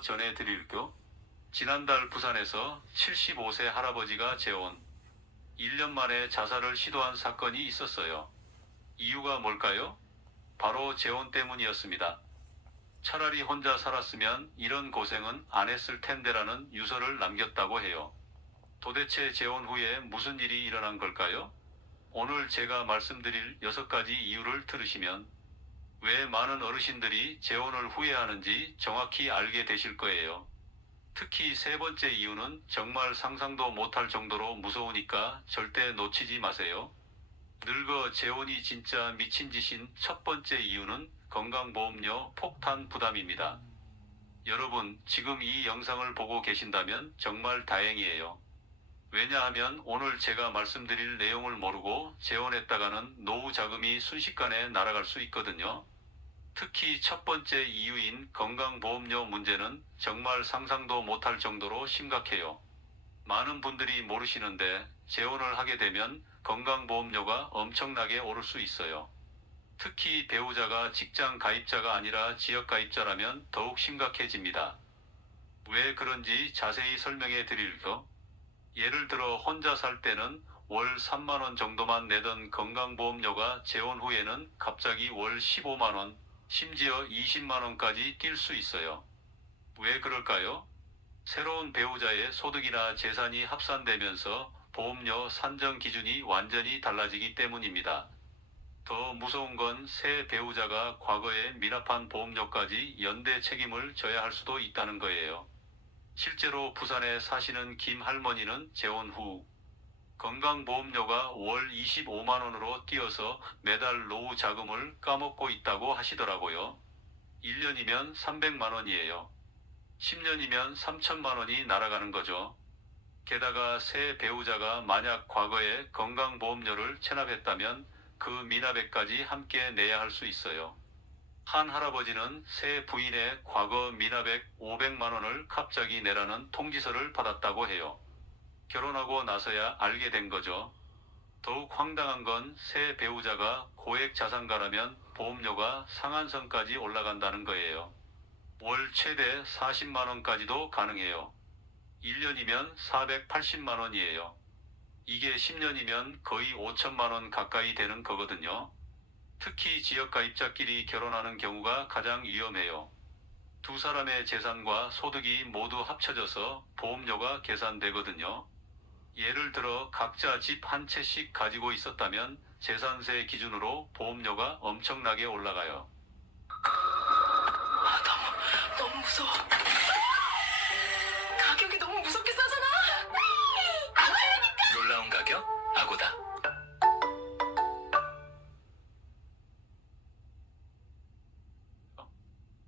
전해드릴게요. 지난달 부산에서 75세 할아버지가 재혼 1년 만에 자살을 시도한 사건이 있었어요. 이유가 뭘까요? 바로 재혼 때문이었습니다. 차라리 혼자 살았으면 이런 고생은 안 했을 텐데라는 유서를 남겼다고 해요. 도대체 재혼 후에 무슨 일이 일어난 걸까요? 오늘 제가 말씀드릴 6가지 이유를 들으시면 왜 많은 어르신들이 재혼을 후회하는지 정확히 알게 되실 거예요. 특히 세 번째 이유는 정말 상상도 못할 정도로 무서우니까 절대 놓치지 마세요. 늙어 재혼이 진짜 미친 짓인 첫 번째 이유는 건강보험료 폭탄 부담입니다. 여러분, 지금 이 영상을 보고 계신다면 정말 다행이에요. 왜냐하면 오늘 제가 말씀드릴 내용을 모르고 재혼했다가는 노후 자금이 순식간에 날아갈 수 있거든요. 특히 첫 번째 이유인 건강보험료 문제는 정말 상상도 못할 정도로 심각해요. 많은 분들이 모르시는데 재혼을 하게 되면 건강보험료가 엄청나게 오를 수 있어요. 특히 배우자가 직장 가입자가 아니라 지역 가입자라면 더욱 심각해집니다. 왜 그런지 자세히 설명해 드릴게요. 예를 들어 혼자 살 때는 월 3만 원 정도만 내던 건강보험료가 재혼 후에는 갑자기 월 15만 원, 심지어 20만 원까지 뛸 수 있어요. 왜 그럴까요? 새로운 배우자의 소득이나 재산이 합산되면서 보험료 산정 기준이 완전히 달라지기 때문입니다. 더 무서운 건 새 배우자가 과거에 미납한 보험료까지 연대 책임을 져야 할 수도 있다는 거예요. 실제로 부산에 사시는 김 할머니는 재혼 후 건강보험료가 월 25만 원으로 뛰어서 매달 노후 자금을 까먹고 있다고 하시더라고요. 1년이면 300만 원이에요. 10년이면 3천만 원이 날아가는 거죠. 게다가 새 배우자가 만약 과거에 건강보험료를 체납했다면 그 미납액까지 함께 내야 할 수 있어요. 한 할아버지는 새 부인의 과거 미납액 500만 원을 갑자기 내라는 통지서를 받았다고 해요. 결혼하고 나서야 알게 된 거죠. 더욱 황당한 건 새 배우자가 고액 자산가라면 보험료가 상한선까지 올라간다는 거예요. 월 최대 40만 원까지도 가능해요. 1년이면 480만 원이에요. 이게 10년이면 거의 5천만 원 가까이 되는 거거든요. 특히 지역가입자끼리 결혼하는 경우가 가장 위험해요. 두 사람의 재산과 소득이 모두 합쳐져서 보험료가 계산되거든요. 예를 들어 각자 집 한 채씩 가지고 있었다면 재산세 기준으로 보험료가 엄청나게 올라가요. 너무 무서워. 가격이 너무 무섭게 싸잖아. 놀라운 가격? 아고다.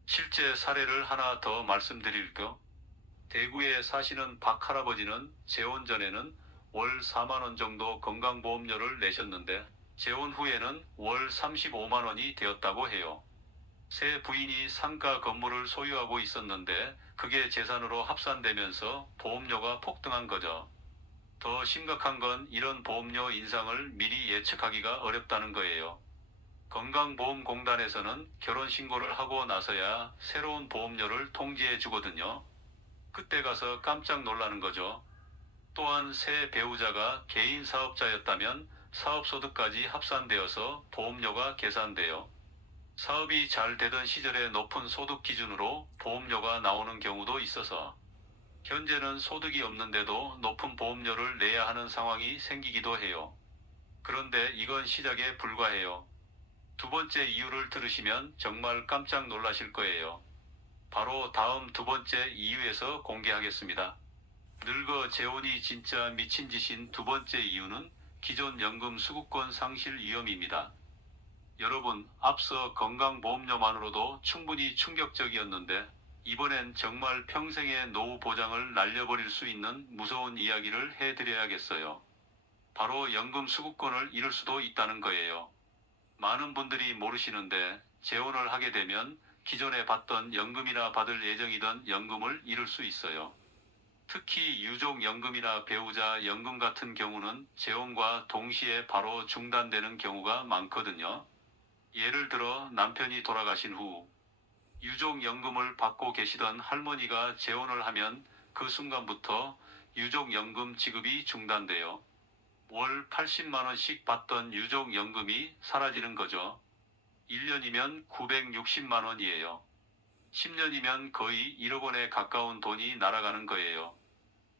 실제 사례를 하나 더 말씀드릴게요. 대구에 사시는 박 할아버지는 재혼 전에는 월 4만 원 정도 건강보험료를 내셨는데 재혼 후에는 월 35만 원이 되었다고 해요. 새 부인이 상가 건물을 소유하고 있었는데 그게 재산으로 합산되면서 보험료가 폭등한 거죠. 더 심각한 건 이런 보험료 인상을 미리 예측하기가 어렵다는 거예요. 건강보험공단에서는 결혼신고를 하고 나서야 새로운 보험료를 통지해 주거든요. 그때 가서 깜짝 놀라는 거죠. 또한 새 배우자가 개인 사업자였다면 사업소득까지 합산되어서 보험료가 계산돼요. 사업이 잘 되던 시절의 높은 소득 기준으로 보험료가 나오는 경우도 있어서 현재는 소득이 없는데도 높은 보험료를 내야 하는 상황이 생기기도 해요. 그런데 이건 시작에 불과해요. 두 번째 이유를 들으시면 정말 깜짝 놀라실 거예요. 바로 다음 두 번째 이유에서 공개하겠습니다. 늙어 재혼이 진짜 미친 짓인 두 번째 이유는 기존 연금 수급권 상실 위험입니다. 여러분, 앞서 건강보험료만으로도 충분히 충격적이었는데 이번엔 정말 평생의 노후 보장을 날려버릴 수 있는 무서운 이야기를 해드려야겠어요. 바로 연금 수급권을 잃을 수도 있다는 거예요. 많은 분들이 모르시는데 재혼을 하게 되면 기존에 받던 연금이나 받을 예정이던 연금을 잃을 수 있어요. 특히 유족연금이나 배우자 연금 같은 경우는 재혼과 동시에 바로 중단되는 경우가 많거든요. 예를 들어 남편이 돌아가신 후 유족연금을 받고 계시던 할머니가 재혼을 하면 그 순간부터 유족연금 지급이 중단돼요. 월 80만 원씩 받던 유족연금이 사라지는 거죠. 1년이면 960만 원이에요. 10년이면 거의 1억 원에 가까운 돈이 날아가는 거예요.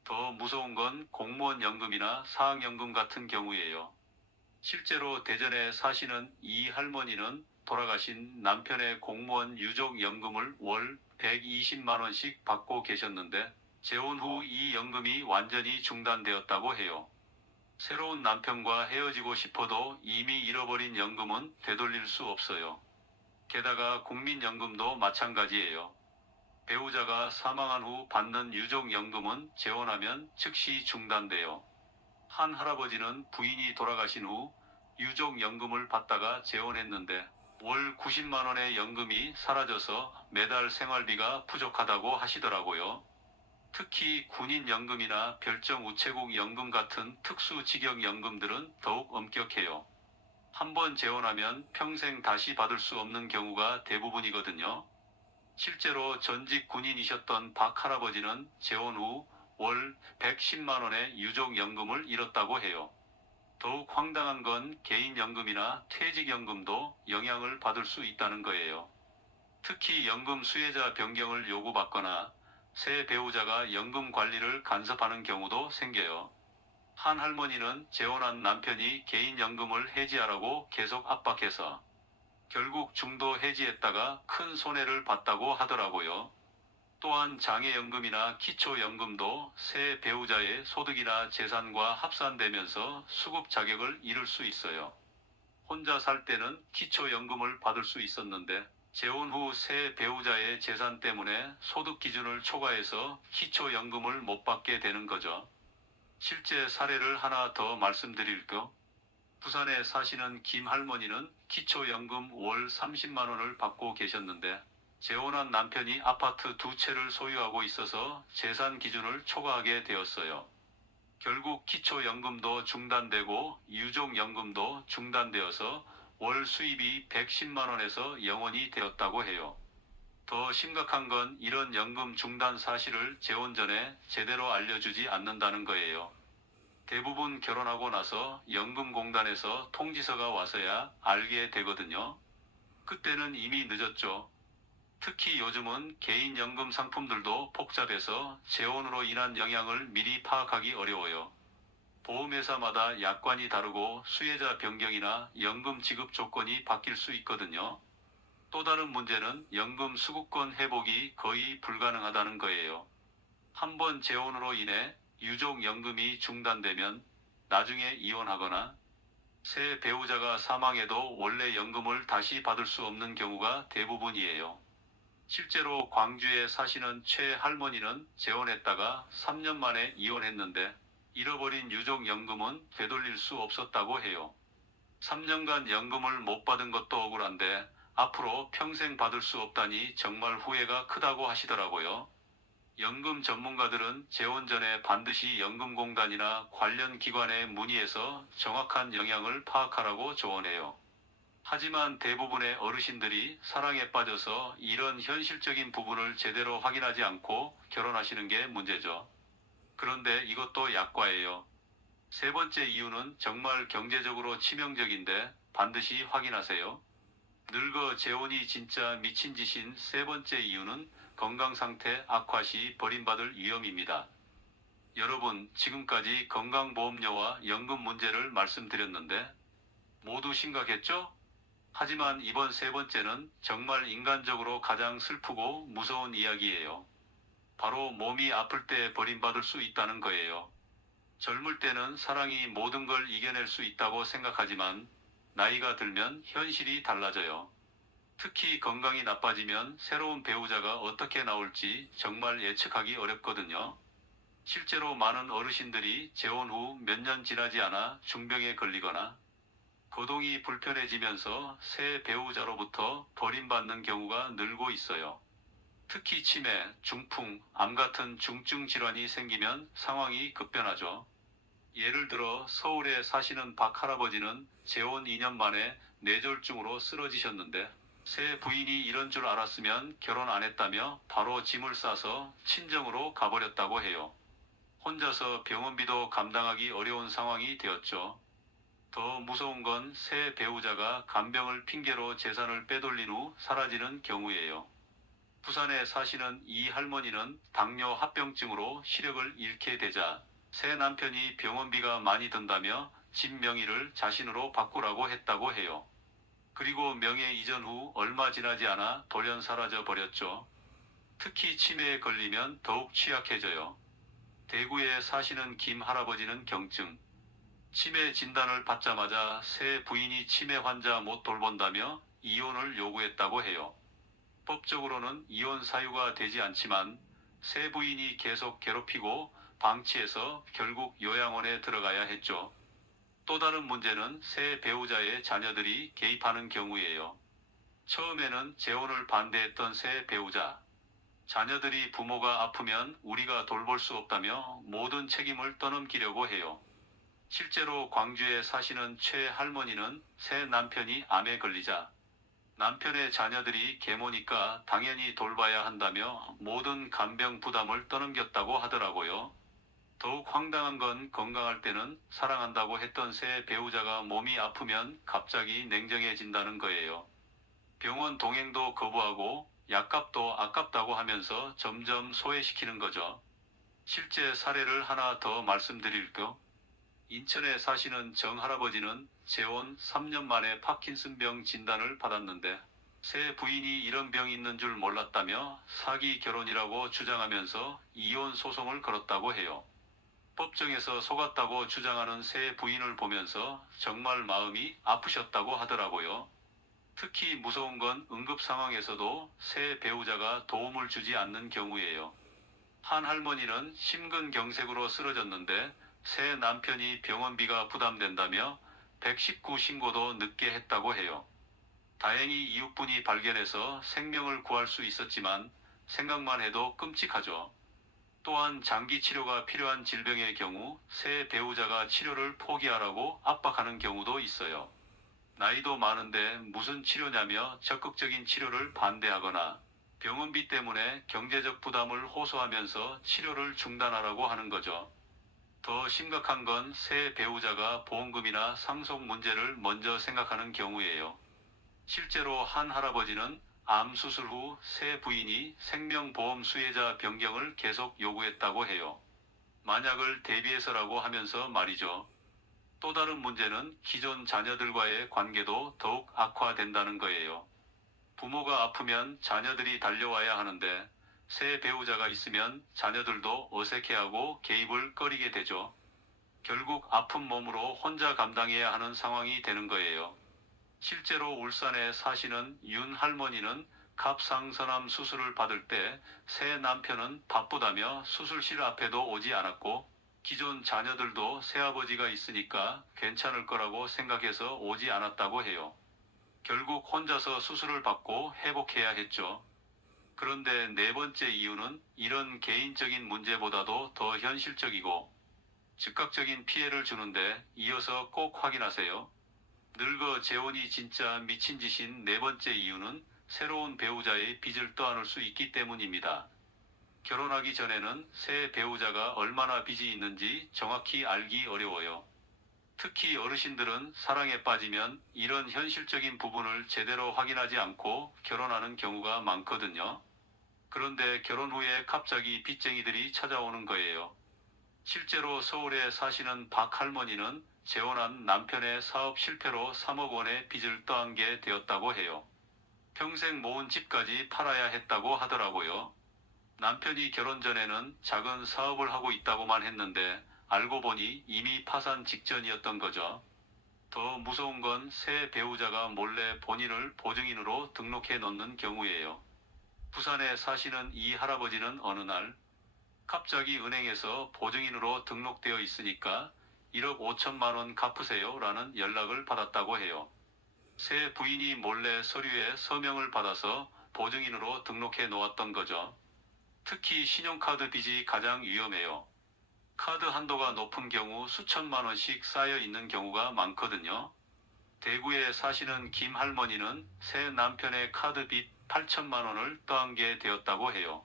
더 무서운 건 공무원 연금이나 사학연금 같은 경우예요. 실제로 대전에 사시는 이 할머니는 돌아가신 남편의 공무원 유족연금을 월 120만 원씩 받고 계셨는데 재혼 후 이 연금이 완전히 중단되었다고 해요. 새로운 남편과 헤어지고 싶어도 이미 잃어버린 연금은 되돌릴 수 없어요. 게다가 국민연금도 마찬가지예요. 배우자가 사망한 후 받는 유족연금은 재혼하면 즉시 중단돼요. 한 할아버지는 부인이 돌아가신 후 유족연금을 받다가 재혼했는데 월 90만 원의 연금이 사라져서 매달 생활비가 부족하다고 하시더라고요. 특히 군인연금이나 별정우체국연금 같은 특수직역연금들은 더욱 엄격해요. 한번 재혼하면 평생 다시 받을 수 없는 경우가 대부분이거든요. 실제로 전직 군인이셨던 박 할아버지는 재혼 후 월 110만 원의 유족연금을 잃었다고 해요. 더욱 황당한 건 개인연금이나 퇴직연금도 영향을 받을 수 있다는 거예요. 특히 연금 수혜자 변경을 요구받거나 새 배우자가 연금 관리를 간섭하는 경우도 생겨요. 한 할머니는 재혼한 남편이 개인연금을 해지하라고 계속 압박해서 결국 중도 해지했다가 큰 손해를 봤다고 하더라고요. 또한 장애연금이나 기초연금도 새 배우자의 소득이나 재산과 합산되면서 수급 자격을 잃을 수 있어요. 혼자 살 때는 기초연금을 받을 수 있었는데 재혼 후 새 배우자의 재산 때문에 소득 기준을 초과해서 기초연금을 못 받게 되는 거죠. 실제 사례를 하나 더 말씀드릴게요. 부산에 사시는 김 할머니는 기초연금 월 30만 원을 받고 계셨는데 재혼한 남편이 아파트 2채를 소유하고 있어서 재산 기준을 초과하게 되었어요. 결국 기초연금도 중단되고 유족연금도 중단되어서 월 수입이 110만 원에서 0원이 되었다고 해요. 더 심각한 건 이런 연금 중단 사실을 재혼 전에 제대로 알려주지 않는다는 거예요. 대부분 결혼하고 나서 연금공단에서 통지서가 와서야 알게 되거든요. 그때는 이미 늦었죠. 특히 요즘은 개인연금 상품들도 복잡해서 재혼으로 인한 영향을 미리 파악하기 어려워요. 보험회사마다 약관이 다르고 수혜자 변경이나 연금 지급 조건이 바뀔 수 있거든요. 또 다른 문제는 연금 수급권 회복이 거의 불가능하다는 거예요. 한번 재혼으로 인해 유족연금이 중단되면 나중에 이혼하거나 새 배우자가 사망해도 원래 연금을 다시 받을 수 없는 경우가 대부분이에요. 실제로 광주에 사시는 최 할머니는 재혼했다가 3년 만에 이혼했는데 잃어버린 유족연금은 되돌릴 수 없었다고 해요. 3년간 연금을 못 받은 것도 억울한데 앞으로 평생 받을 수 없다니 정말 후회가 크다고 하시더라고요. 연금 전문가들은 재혼 전에 반드시 연금공단이나 관련 기관에 문의해서 정확한 영향을 파악하라고 조언해요. 하지만 대부분의 어르신들이 사랑에 빠져서 이런 현실적인 부분을 제대로 확인하지 않고 결혼하시는 게 문제죠. 그런데 이것도 약과예요. 세 번째 이유는 정말 경제적으로 치명적인데 반드시 확인하세요. 늙어 재혼이 진짜 미친 짓인 세 번째 이유는 건강 상태 악화 시 버림받을 위험입니다. 여러분, 지금까지 건강보험료와 연금 문제를 말씀드렸는데 모두 심각했죠? 하지만 이번 세 번째는 정말 인간적으로 가장 슬프고 무서운 이야기예요. 바로 몸이 아플 때 버림받을 수 있다는 거예요. 젊을 때는 사랑이 모든 걸 이겨낼 수 있다고 생각하지만 나이가 들면 현실이 달라져요. 특히 건강이 나빠지면 새로운 배우자가 어떻게 나올지 정말 예측하기 어렵거든요. 실제로 많은 어르신들이 재혼 후 몇 년 지나지 않아 중병에 걸리거나 거동이 불편해지면서 새 배우자로부터 버림받는 경우가 늘고 있어요. 특히 치매, 중풍, 암 같은 중증 질환이 생기면 상황이 급변하죠. 예를 들어 서울에 사시는 박 할아버지는 재혼 2년 만에 뇌졸중으로 쓰러지셨는데 새 부인이 이런 줄 알았으면 결혼 안 했다며 바로 짐을 싸서 친정으로 가버렸다고 해요. 혼자서 병원비도 감당하기 어려운 상황이 되었죠. 더 무서운 건 새 배우자가 간병을 핑계로 재산을 빼돌린 후 사라지는 경우예요. 부산에 사시는 이 할머니는 당뇨 합병증으로 시력을 잃게 되자 새 남편이 병원비가 많이 든다며 집 명의를 자신으로 바꾸라고 했다고 해요. 그리고 명예 이전 후 얼마 지나지 않아 돌연 사라져 버렸죠. 특히 치매에 걸리면 더욱 취약해져요. 대구에 사시는 김 할아버지는 경증, 치매 진단을 받자마자 새 부인이 치매 환자 못 돌본다며 이혼을 요구했다고 해요. 법적으로는 이혼 사유가 되지 않지만 새 부인이 계속 괴롭히고 방치해서 결국 요양원에 들어가야 했죠. 또 다른 문제는 새 배우자의 자녀들이 개입하는 경우예요. 처음에는 재혼을 반대했던 새 배우자. 자녀들이 부모가 아프면 우리가 돌볼 수 없다며 모든 책임을 떠넘기려고 해요. 실제로 광주에 사시는 최 할머니는 새 남편이 암에 걸리자 남편의 자녀들이 계모니까 당연히 돌봐야 한다며 모든 간병 부담을 떠넘겼다고 하더라고요. 더욱 황당한 건 건강할 때는 사랑한다고 했던 새 배우자가 몸이 아프면 갑자기 냉정해진다는 거예요. 병원 동행도 거부하고 약값도 아깝다고 하면서 점점 소외시키는 거죠. 실제 사례를 하나 더 말씀드릴게요. 인천에 사시는 정 할아버지는 재혼 3년 만에 파킨슨병 진단을 받았는데 새 부인이 이런 병이 있는 줄 몰랐다며 사기 결혼이라고 주장하면서 이혼 소송을 걸었다고 해요. 법정에서 속았다고 주장하는 새 부인을 보면서 정말 마음이 아프셨다고 하더라고요. 특히 무서운 건 응급 상황에서도 새 배우자가 도움을 주지 않는 경우예요. 한 할머니는 심근경색으로 쓰러졌는데 새 남편이 병원비가 부담된다며 119 신고도 늦게 했다고 해요. 다행히 이웃분이 발견해서 생명을 구할 수 있었지만 생각만 해도 끔찍하죠. 또한 장기 치료가 필요한 질병의 경우 새 배우자가 치료를 포기하라고 압박하는 경우도 있어요. 나이도 많은데 무슨 치료냐며 적극적인 치료를 반대하거나 병원비 때문에 경제적 부담을 호소하면서 치료를 중단하라고 하는 거죠. 더 심각한 건 새 배우자가 보험금이나 상속 문제를 먼저 생각하는 경우예요. 실제로 한 할아버지는 암 수술 후 새 부인이 생명보험 수혜자 변경을 계속 요구했다고 해요. 만약을 대비해서라고 하면서 말이죠. 또 다른 문제는 기존 자녀들과의 관계도 더욱 악화된다는 거예요. 부모가 아프면 자녀들이 달려와야 하는데 새 배우자가 있으면 자녀들도 어색해하고 개입을 꺼리게 되죠. 결국 아픈 몸으로 혼자 감당해야 하는 상황이 되는 거예요. 실제로 울산에 사시는 윤 할머니는 갑상선암 수술을 받을 때 새 남편은 바쁘다며 수술실 앞에도 오지 않았고 기존 자녀들도 새아버지가 있으니까 괜찮을 거라고 생각해서 오지 않았다고 해요. 결국 혼자서 수술을 받고 회복해야 했죠. 그런데 네 번째 이유는 이런 개인적인 문제보다도 더 현실적이고 즉각적인 피해를 주는데 이어서 꼭 확인하세요. 늙어 재혼이 진짜 미친 짓인 네 번째 이유는 새로운 배우자의 빚을 떠안을 수 있기 때문입니다. 결혼하기 전에는 새 배우자가 얼마나 빚이 있는지 정확히 알기 어려워요. 특히 어르신들은 사랑에 빠지면 이런 현실적인 부분을 제대로 확인하지 않고 결혼하는 경우가 많거든요. 그런데 결혼 후에 갑자기 빚쟁이들이 찾아오는 거예요. 실제로 서울에 사시는 박 할머니는 재혼한 남편의 사업 실패로 3억 원의 빚을 떠안게 되었다고 해요. 평생 모은 집까지 팔아야 했다고 하더라고요. 남편이 결혼 전에는 작은 사업을 하고 있다고만 했는데 알고 보니 이미 파산 직전이었던 거죠. 더 무서운 건 새 배우자가 몰래 본인을 보증인으로 등록해 놓는 경우예요. 부산에 사시는 이 할아버지는 어느 날 갑자기 은행에서 보증인으로 등록되어 있으니까 1억 5천만 원 갚으세요 라는 연락을 받았다고 해요. 새 부인이 몰래 서류에 서명을 받아서 보증인으로 등록해 놓았던 거죠. 특히 신용카드 빚이 가장 위험해요. 카드 한도가 높은 경우 수천만 원씩 쌓여 있는 경우가 많거든요. 대구에 사시는 김 할머니는 새 남편의 카드빚 8천만 원을 떠안게 되었다고 해요.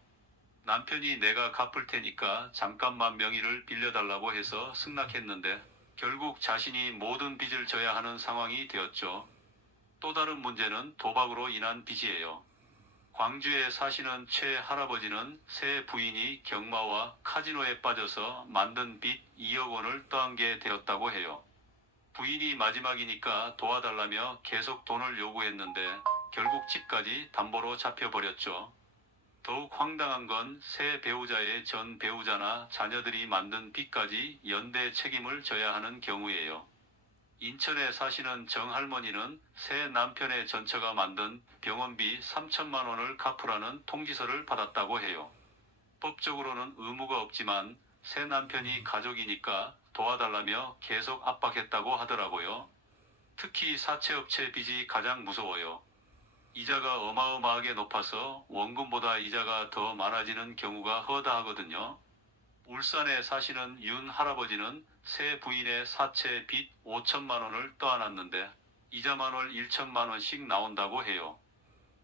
남편이 내가 갚을 테니까 잠깐만 명의를 빌려달라고 해서 승낙했는데 결국 자신이 모든 빚을 져야 하는 상황이 되었죠. 또 다른 문제는 도박으로 인한 빚이에요. 광주에 사시는 최 할아버지는 새 부인이 경마와 카지노에 빠져서 만든 빚 2억 원을 떠안게 되었다고 해요. 부인이 마지막이니까 도와달라며 계속 돈을 요구했는데 결국 집까지 담보로 잡혀버렸죠. 더욱 황당한 건 새 배우자의 전 배우자나 자녀들이 만든 빚까지 연대 책임을 져야 하는 경우예요. 인천에 사시는 정 할머니는 새 남편의 전처가 만든 병원비 3천만 원을 갚으라는 통지서를 받았다고 해요. 법적으로는 의무가 없지만 새 남편이 가족이니까 도와달라며 계속 압박했다고 하더라고요. 특히 사채업체 빚이 가장 무서워요. 이자가 어마어마하게 높아서 원금보다 이자가 더 많아지는 경우가 허다하거든요. 울산에 사시는 윤 할아버지는 새 부인의 사채 빚 5천만 원을 떠안았는데 이자만 월 1천만 원씩 나온다고 해요.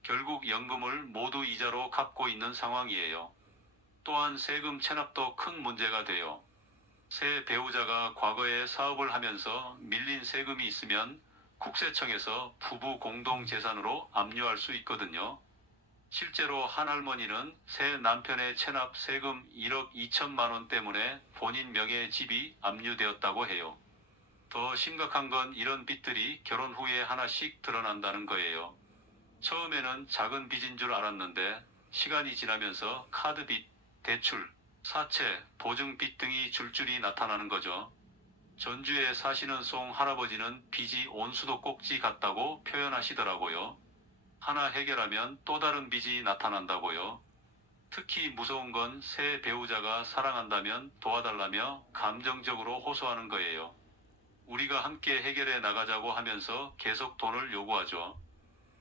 결국 연금을 모두 이자로 갚고 있는 상황이에요. 또한 세금 체납도 큰 문제가 돼요. 새 배우자가 과거에 사업을 하면서 밀린 세금이 있으면 국세청에서 부부 공동 재산으로 압류할 수 있거든요. 실제로 한 할머니는 새 남편의 체납 세금 1억 2천만 원 때문에 본인 명의의 집이 압류되었다고 해요. 더 심각한 건 이런 빚들이 결혼 후에 하나씩 드러난다는 거예요. 처음에는 작은 빚인 줄 알았는데 시간이 지나면서 카드빚, 대출, 사채, 보증빚 등이 줄줄이 나타나는 거죠. 전주에 사시는 송 할아버지는 빚이 온수도 꼭지 같다고 표현하시더라고요. 하나 해결하면 또 다른 빚이 나타난다고요. 특히 무서운 건 새 배우자가 사랑한다면 도와달라며 감정적으로 호소하는 거예요. 우리가 함께 해결해 나가자고 하면서 계속 돈을 요구하죠.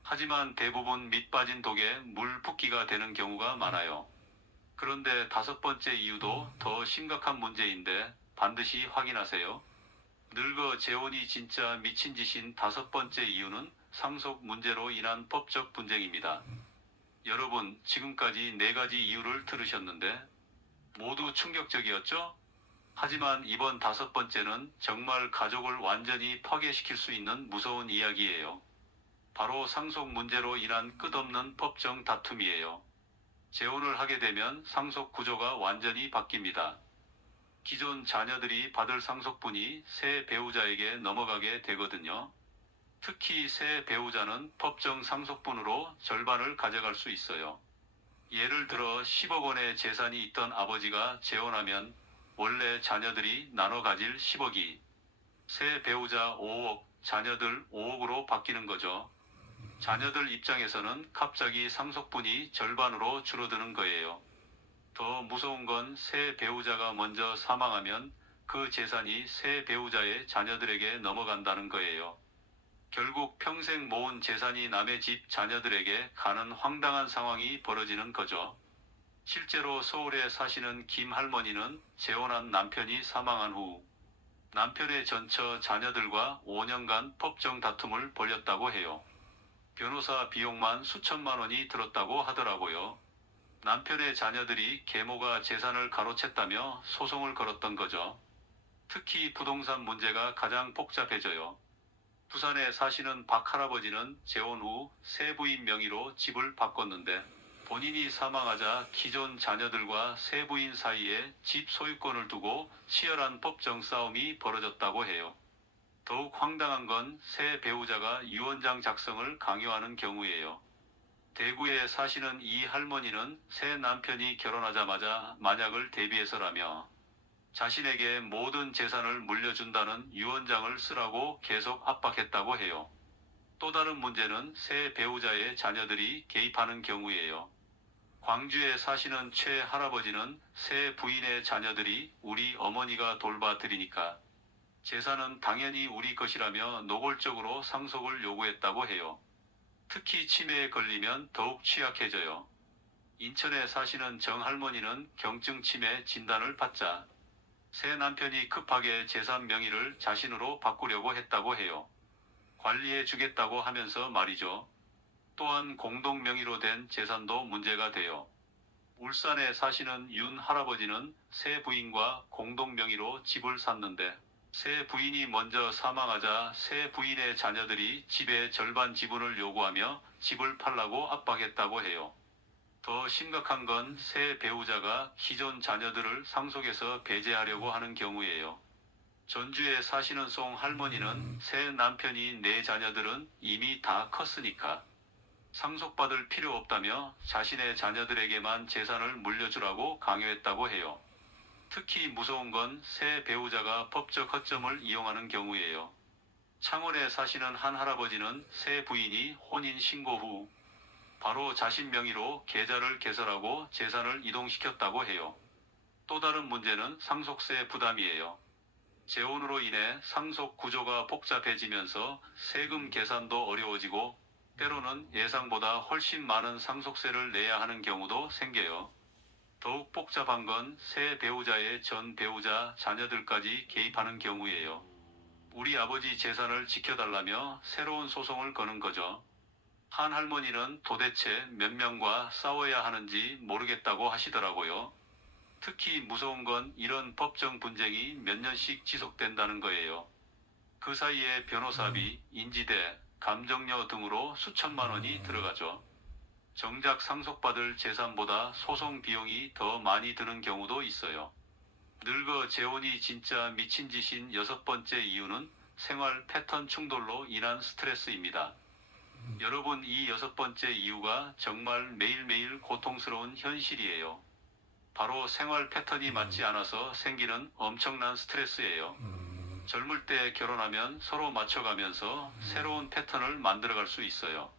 하지만 대부분 밑 빠진 독에 물 붓기가 되는 경우가 많아요. 그런데 다섯 번째 이유도 더 심각한 문제인데 반드시 확인하세요. 늙어 재혼이 진짜 미친 짓인 다섯 번째 이유는 상속 문제로 인한 법적 분쟁입니다. 여러분, 지금까지 네 가지 이유를 들으셨는데 모두 충격적이었죠? 하지만 이번 다섯 번째는 정말 가족을 완전히 파괴시킬 수 있는 무서운 이야기예요. 바로 상속 문제로 인한 끝없는 법정 다툼이에요. 재혼을 하게 되면 상속 구조가 완전히 바뀝니다. 기존 자녀들이 받을 상속분이 새 배우자에게 넘어가게 되거든요. 특히 새 배우자는 법정 상속분으로 절반을 가져갈 수 있어요. 예를 들어 10억 원의 재산이 있던 아버지가 재혼하면 원래 자녀들이 나눠 가질 10억이 새 배우자 5억, 자녀들 5억으로 바뀌는 거죠. 자녀들 입장에서는 갑자기 상속분이 절반으로 줄어드는 거예요. 더 무서운 건 새 배우자가 먼저 사망하면 그 재산이 새 배우자의 자녀들에게 넘어간다는 거예요. 결국 평생 모은 재산이 남의 집 자녀들에게 가는 황당한 상황이 벌어지는 거죠. 실제로 서울에 사시는 김 할머니는 재혼한 남편이 사망한 후 남편의 전처 자녀들과 5년간 법정 다툼을 벌였다고 해요. 변호사 비용만 수천만 원이 들었다고 하더라고요. 남편의 자녀들이 계모가 재산을 가로챘다며 소송을 걸었던 거죠. 특히 부동산 문제가 가장 복잡해져요. 부산에 사시는 박 할아버지는 재혼 후 새 부인 명의로 집을 바꿨는데 본인이 사망하자 기존 자녀들과 새 부인 사이에 집 소유권을 두고 치열한 법정 싸움이 벌어졌다고 해요. 더욱 황당한 건 새 배우자가 유언장 작성을 강요하는 경우예요. 대구에 사시는 이 할머니는 새 남편이 결혼하자마자 만약을 대비해서라며 자신에게 모든 재산을 물려준다는 유언장을 쓰라고 계속 압박했다고 해요. 또 다른 문제는 새 배우자의 자녀들이 개입하는 경우예요. 광주에 사시는 최 할아버지는 새 부인의 자녀들이 우리 어머니가 돌봐드리니까 재산은 당연히 우리 것이라며 노골적으로 상속을 요구했다고 해요. 특히 치매에 걸리면 더욱 취약해져요. 인천에 사시는 정 할머니는 경증 치매 진단을 받자 새 남편이 급하게 재산 명의를 자신으로 바꾸려고 했다고 해요. 관리해 주겠다고 하면서 말이죠. 또한 공동 명의로 된 재산도 문제가 돼요. 울산에 사시는 윤 할아버지는 새 부인과 공동 명의로 집을 샀는데 새 부인이 먼저 사망하자 새 부인의 자녀들이 집의 절반 지분을 요구하며 집을 팔라고 압박했다고 해요. 더 심각한 건 새 배우자가 기존 자녀들을 상속해서 배제하려고 하는 경우예요. 전주에 사시는 송 할머니는 새 남편이 내 자녀들은 이미 다 컸으니까 상속받을 필요 없다며 자신의 자녀들에게만 재산을 물려주라고 강요했다고 해요. 특히 무서운 건 새 배우자가 법적 허점을 이용하는 경우예요. 창원에 사시는 한 할아버지는 새 부인이 혼인 신고 후 바로 자신 명의로 계좌를 개설하고 재산을 이동시켰다고 해요. 또 다른 문제는 상속세 부담이에요. 재혼으로 인해 상속 구조가 복잡해지면서 세금 계산도 어려워지고 때로는 예상보다 훨씬 많은 상속세를 내야 하는 경우도 생겨요. 더욱 복잡한 건 새 배우자의 전 배우자 자녀들까지 개입하는 경우예요. 우리 아버지 재산을 지켜달라며 새로운 소송을 거는 거죠. 한 할머니는 도대체 몇 명과 싸워야 하는지 모르겠다고 하시더라고요. 특히 무서운 건 이런 법정 분쟁이 몇 년씩 지속된다는 거예요. 그 사이에 변호사비, 인지대, 감정료 등으로 수천만 원이 들어가죠. 정작 상속받을 재산보다 소송 비용이 더 많이 드는 경우도 있어요. 늙어 재혼이 진짜 미친 짓인 6번째 이유는 생활 패턴 충돌로 인한 스트레스입니다. 여러분, 이 6번째 이유가 정말 매일매일 고통스러운 현실이에요. 바로 생활 패턴이 맞지 않아서 생기는 엄청난 스트레스예요. 젊을 때 결혼하면 서로 맞춰가면서 새로운 패턴을 만들어갈 수 있어요.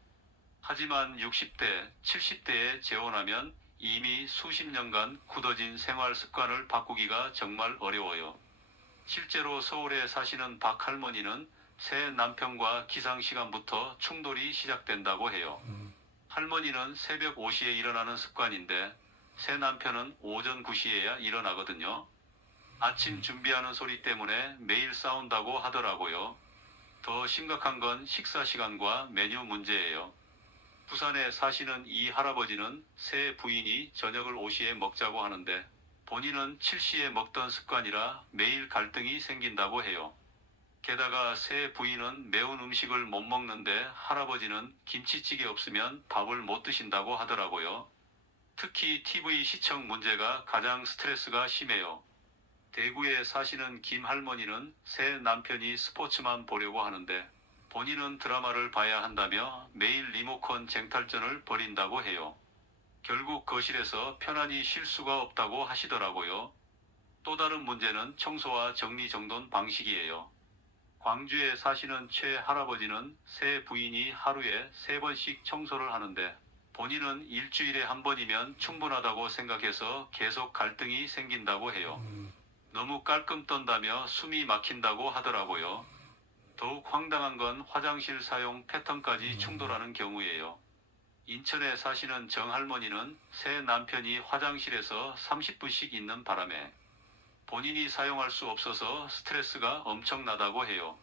하지만 60대, 70대에 재혼하면 이미 수십 년간 굳어진 생활 습관을 바꾸기가 정말 어려워요. 실제로 서울에 사시는 박 할머니는 새 남편과 기상시간부터 충돌이 시작된다고 해요. 할머니는 새벽 5시에 일어나는 습관인데 새 남편은 오전 9시에야 일어나거든요. 아침 준비하는 소리 때문에 매일 싸운다고 하더라고요. 더 심각한 건 식사 시간과 메뉴 문제예요. 부산에 사시는 이 할아버지는 새 부인이 저녁을 5시에 먹자고 하는데 본인은 7시에 먹던 습관이라 매일 갈등이 생긴다고 해요. 게다가 새 부인은 매운 음식을 못 먹는데 할아버지는 김치찌개 없으면 밥을 못 드신다고 하더라고요. 특히 TV 시청 문제가 가장 스트레스가 심해요. 대구에 사시는 김 할머니는 새 남편이 스포츠만 보려고 하는데 본인은 드라마를 봐야 한다며 매일 리모컨 쟁탈전을 벌인다고 해요. 결국 거실에서 편안히 쉴 수가 없다고 하시더라고요. 또 다른 문제는 청소와 정리정돈 방식이에요. 광주에 사시는 최 할아버지는 새 부인이 하루에 3번씩 청소를 하는데 본인은 일주일에 1번이면 충분하다고 생각해서 계속 갈등이 생긴다고 해요. 너무 깔끔 떤다며 숨이 막힌다고 하더라고요. 더욱 황당한 건 화장실 사용 패턴까지 충돌하는 경우예요. 인천에 사시는 정 할머니는 새 남편이 화장실에서 30분씩 있는 바람에 본인이 사용할 수 없어서 스트레스가 엄청나다고 해요.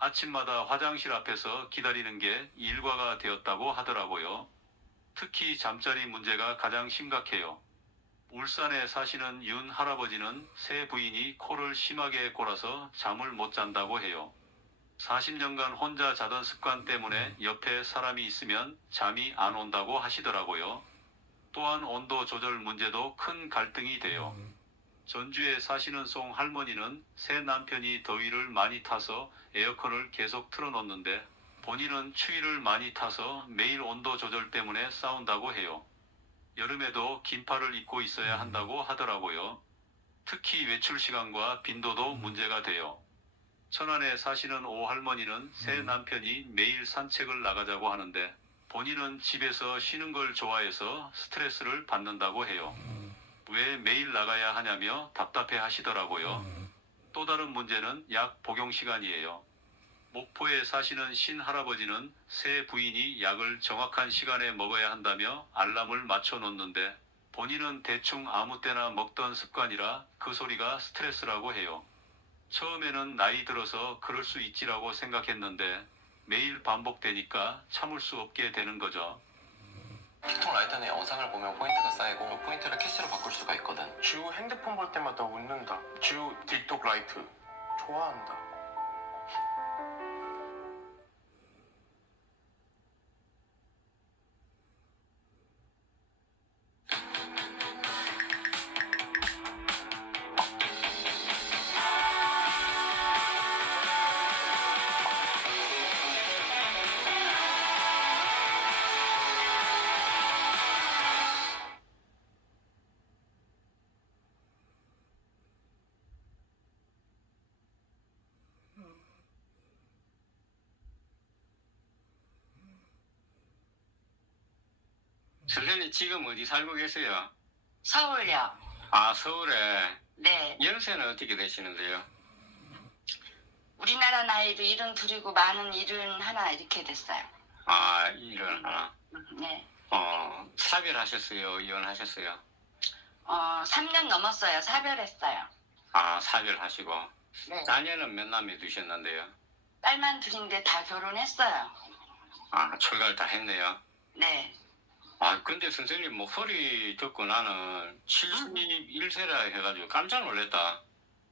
아침마다 화장실 앞에서 기다리는 게 일과가 되었다고 하더라고요. 특히 잠자리 문제가 가장 심각해요. 울산에 사시는 윤 할아버지는 새 부인이 코를 심하게 골아서 잠을 못 잔다고 해요. 40년간 혼자 자던 습관 때문에 옆에 사람이 있으면 잠이 안 온다고 하시더라고요. 또한 온도 조절 문제도 큰 갈등이 돼요. 전주에 사시는 송 할머니는 새 남편이 더위를 많이 타서 에어컨을 계속 틀어놓는데 본인은 추위를 많이 타서 매일 온도 조절 때문에 싸운다고 해요. 여름에도 긴팔을 입고 있어야 한다고 하더라고요. 특히 외출 시간과 빈도도 문제가 돼요. 천안에 사시는 오 할머니는 새 남편이 매일 산책을 나가자고 하는데 본인은 집에서 쉬는 걸 좋아해서 스트레스를 받는다고 해요. 왜 매일 나가야 하냐며 답답해 하시더라고요. 또 다른 문제는 약 복용 시간이에요. 목포에 사시는 신 할아버지는 새 부인이 약을 정확한 시간에 먹어야 한다며 알람을 맞춰 놓는데 본인은 대충 아무 때나 먹던 습관이라 그 소리가 스트레스라고 해요. 처음에는 나이 들어서 그럴 수 있지라고 생각했는데 매일 반복되니까 참을 수 없게 되는 거죠. 틱톡 라이트는 영상을 보면 포인트가 쌓이고 그 포인트를 캐시로 바꿀 수가 있거든. 지우 핸드폰 볼 때마다 웃는다. 지우 틱톡 라이트 좋아한다. 선생님 지금 어디 살고 계세요? 서울요. 아, 서울에. 네. 연세는 어떻게 되시는데요? 우리나라 나이로 72이고 많은 71 이렇게 됐어요. 아, 일은 하나. 네. 사별하셨어요? 이혼하셨어요? 3년 넘었어요. 사별했어요. 아, 사별하시고. 네. 자녀는 몇 남매 두셨는데요? 딸만 둘인데 다 결혼했어요. 아, 출가를 다 했네요. 네. 아, 근데 선생님 목소리 듣고 나는 71세라 해가지고 깜짝 놀랐다.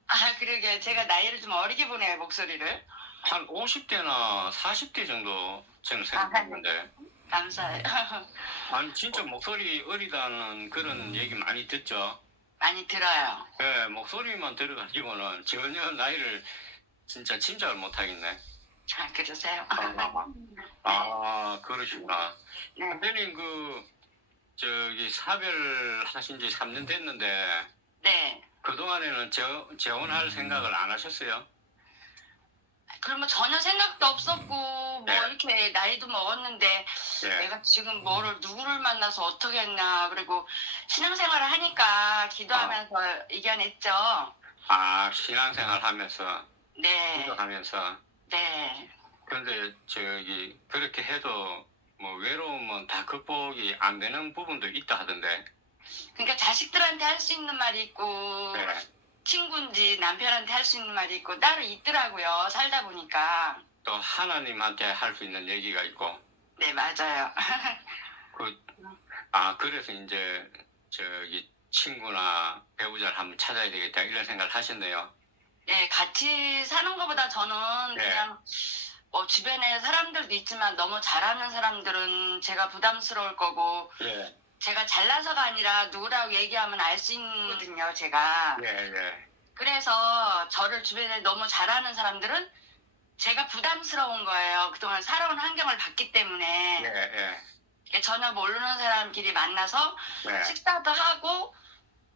아, 그러게. 제가 나이를 좀 어리게 보네요, 목소리를. 한 50대나 40대 정도 저는 생각했는데. 감사해요. 아니, 진짜 목소리 어리다는 그런 얘기 많이 듣죠? 많이 들어요. 네, 목소리만 들어가지고는 전혀 나이를 진짜 짐작을 못하겠네. 아, 그러세요? 아, 그러시구나. 네. 선생님, 사별하신 지 3년 됐는데, 네. 그동안에는 재혼할 생각을 안 하셨어요? 그러면 전혀 생각도 없었고, 뭐, 네. 이렇게 나이도 먹었는데, 예. 내가 지금 누구를 만나서 어떻게 했나, 그리고 신앙생활을 하니까 기도하면서 이겨냈죠. 아, 신앙생활 하면서, 네. 기도하면서. 네. 근데, 그렇게 해도, 뭐, 외로움은 다 극복이 안 되는 부분도 있다 하던데. 그러니까 자식들한테 할 수 있는 말이 있고, 네. 친구인지 남편한테 할 수 있는 말이 있고, 따로 있더라고요. 살다 보니까. 또 하나님한테 할 수 있는 얘기가 있고. 네, 맞아요. 그래서 이제, 친구나 배우자를 한번 찾아야 되겠다, 이런 생각을 하셨네요. 네, 같이 사는 것보다 저는 네. 그냥, 주변에 사람들도 있지만 너무 잘하는 사람들은 제가 부담스러울 거고, 예, 제가 잘나서가 아니라 누구라고 얘기하면 알 수 있거든요, 제가. 예, 예. 그래서 저를 주변에 너무 잘하는 사람들은 제가 부담스러운 거예요. 그동안 살아온 환경을 봤기 때문에. 예, 예. 전혀 모르는 사람끼리 만나서 네, 식사도 하고